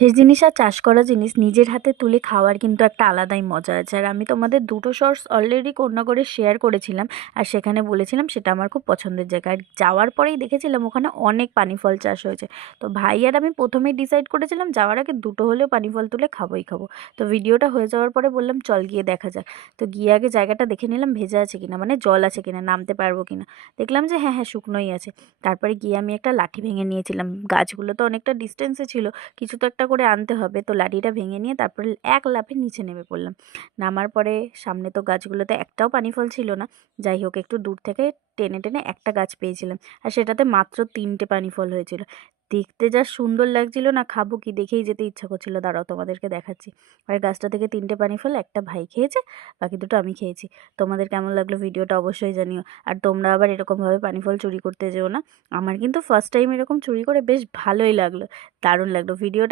যে জিনিস আর চাষ করা জিনিস নিজের হাতে তুলে খাওয়ার কিন্তু একটা আলাদাই মজা আছে। আর আমি তোমাদের দুটো শর্টস অলরেডি কোন না করে শেয়ার করেছিলাম, আর সেখানে বলেছিলাম সেটা আমার খুব পছন্দের জায়গা। আর যাওয়ার পরেই দেখেছিলাম ওখানে অনেক পানি ফল চাষ হয়েছে। তো ভাই আর আমি প্রথমেই ডিসাইড করেছিলাম যাওয়ার আগে দুটো হলেও পানি ফল তুলে খাবোই খাবো। তো ভিডিওটা হয়ে যাওয়ার পরে বললাম চল গিয়ে দেখা যাক। তো গিয়ে আগে জায়গাটা দেখে নিলাম ভেজা আছে কিনা, মানে জল আছে কিনা, নামতে পারবো কিনা। দেখলাম যে হ্যাঁ হ্যাঁ শুকনোই আছে। তারপরে গিয়ে আমি একটা লাঠি ভেঙে নিয়েছিলাম, গাছগুলো তো অনেকটা ডিস্টেন্সে ছিল, কিছু তো একটা করে আনতে হবে। তো লাঠিটা ভেঙে নিয়ে তারপরে এক লাফে নিচে নেমে পড়লাম। নামার পরে সামনে তো গাছগুলোতে একটাও পানি ফল ছিল না। যাই হোক একটু দূর থেকে টেনে টেনে একটা গাছ পেয়েছিলাম, আর সেটাতে মাত্র 3টে পানি ফল হয়েছিল। দেখতে যা সুন্দর লাগছিল না, খাবো কি দেখেই যেতে ইচ্ছা করছিল। দাঁড়াও তোমাদেরকে দেখাচ্ছি। আর গাছটা থেকে 3টে পানি ফল একটা ভাই খেয়েছে, বাকি দুটো আমি খেয়েছি। তোমাদের কেমন লাগলো ভিডিওটা অবশ্যই জানিও। আর তোমরা আবার এরকমভাবে পানি ফল চুরি করতে যেও না। আমার কিন্তু ফার্স্ট টাইম এরকম চুরি করে বেশ ভালোই লাগলো, দারুণ লাগলো ভিডিওটা।